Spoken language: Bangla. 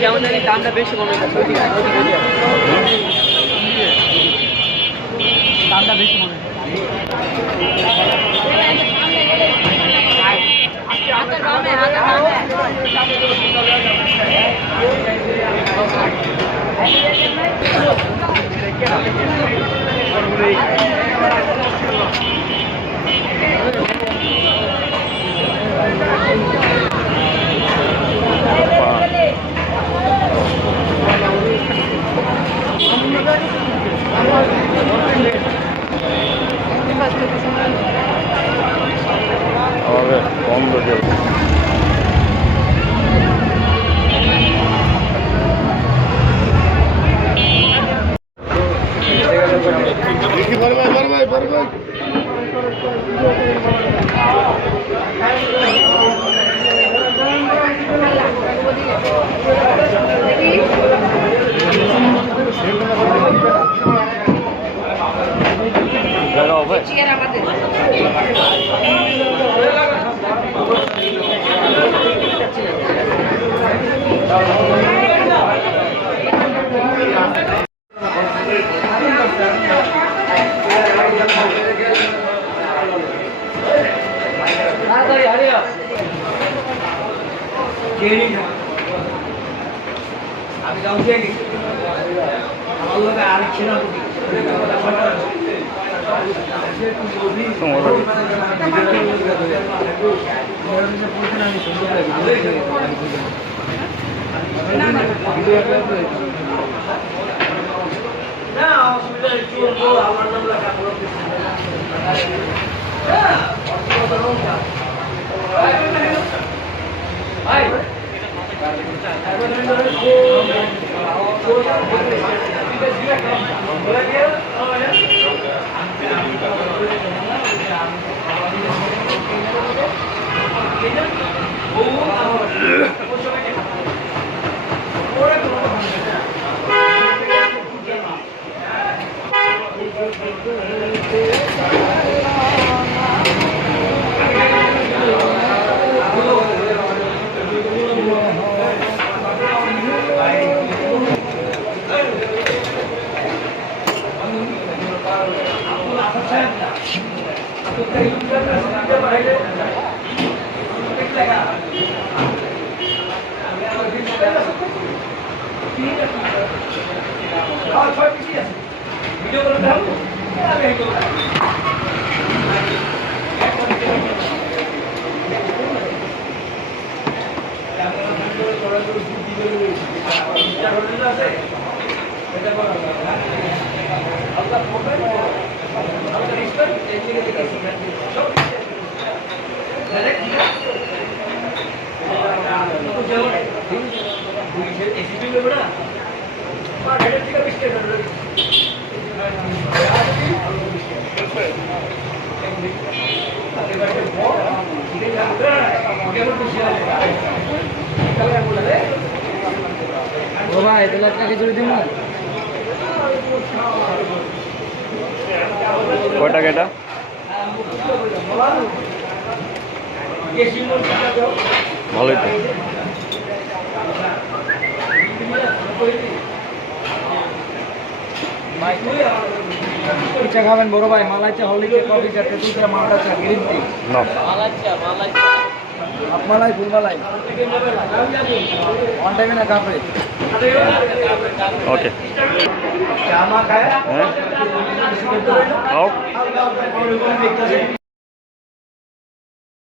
কেমন জানি দামটা বেশি মনে হচ্ছে, দামটা বেশি মনে হচ্ছে। আমাদের বন্ধ কেউ আমি যাও দেখি আমার লোক আর ছিল না অসুবিধা চলবো আমার নাম লেখা ভাই ভিডিও করে দাও ও ভাই তাহলে আপনাকে জুড়ে দিব কয় টাকা এটা? ভালোই তো। পিঠা খাবেন বড় ভাই? মালাই চা, হলি চা, কফি চা, তেঁতুল চা, মালটা চা, গ্রিন টি। না হাফ মালাই, ফুল মালাই, ওয়ান টাইমে না কাপে? ওকে হ্যাঁ খাও।